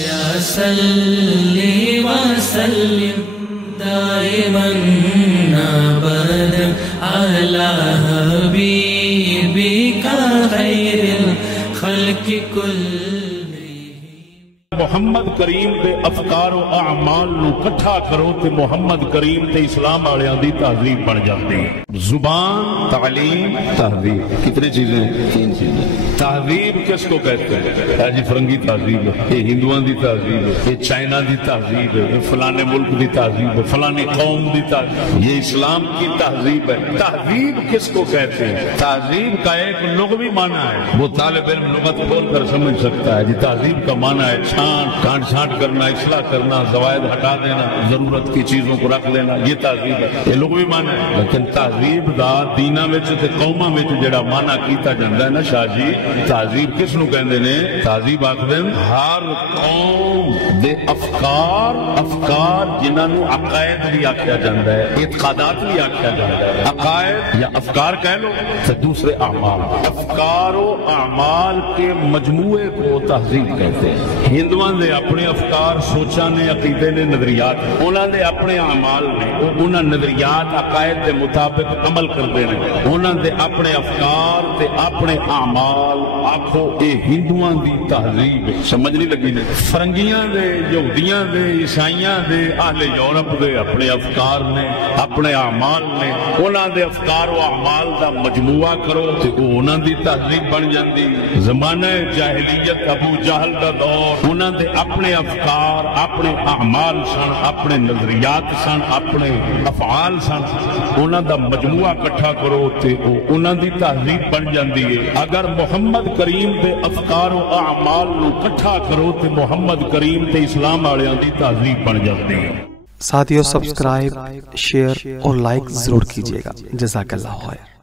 یا صلی وسلم دائما ابدا علی حبیبک خیر الخلق کلہم۔ محمد کریم دے افکار و اعمال نو کٹھا کرو تے محمد کریم تے اسلام والیاں دی تہذیب بن جاتی ہے۔ زبان، تعلیم، تہذیب، کتنے چیزیں؟ تین چیزیں۔ تہذیب کس کو کہتے ہیں؟ جی فرنگی تہذیب ہے، یہ ہندوؤں دی تہذیب ہے، یہ چائنا دی تہذیب ہے، یہ فلانے ملک دی تہذیب ہے، فلانے قوم دی تہذیب، یہ اسلام کی تہذیب ہے۔ تہذیب کس کو کہتے ہیں؟ تہذیب کا ایک لغوی معنی ہے، وہ طالب علم لغت کھول کر سمجھ سکتا ہے۔ جی تہذیب کا معنی ہے کانٹ چھانٹ کرنا، اصلاح کرنا، زوائد ہٹا دینا، ضرورت کی چیزوں کو رکھ لینا، یہ تہذیب ہے، یہ لغوی معنی ہے۔ لیکن تہذیب دا دینا وچ تے قوماں وچ جڑا معنی کیتا جاندا ہے نا شاہ جی، تہذیب کس نو کہندے نے؟ تہذیب آکھدے ہر قوم دے افکار جنہاں نو عقائد بھی آکھیا جاندا ہے، اعتقادات بھی آکھیا جاندا ہے۔ عقائد یا افکار کہہ لو تے دوسرے اعمال، افکار و اعمال کے مجموعے کو تہذیب کہتے ہیں۔ ہندوان دے اپنے افکار، سوچاں نے، عقیدے نے، نظریات، انہاں دے اپنے اعمال نے، انہاں نظریات عقائد دے مطابق عمل کردے نے، انہاں دے اپنے افکار تے اپنے اعمال۔ آکھو اے ہندوان دی تہذیب، سمجھ نہیں لگی نے؟ فرنگیاں دے، یہودیاں دے، عیسائیاں دے، اہل یورپ دے اپنے افکار نے، اپنے اعمال نے، انہاں دے افکار و اعمال دا مجموعہ کرو تے انہاں دی تہذیب بن جاندی۔ زمانہ جاہلیت، ابو جہل دا دور، انہاں دے اپنے افکار، اپنے اعمال سن، اپنے نظریات سن، اپنے افعال سن، انہاں دا مجموعہ کٹھا کرو تے انہاں دی تہذیب بن جاندی ہے۔ اگر محمد کریم دے افکار و اعمال نو کٹھا کرو تے محمد کریم تے اسلام والیاں دی تہذیب بن جاندی ہے۔ ساتھیو سبسکرائب، شیئر اور لائک ضرور کیجیے گا۔ جزاک اللہ خیر۔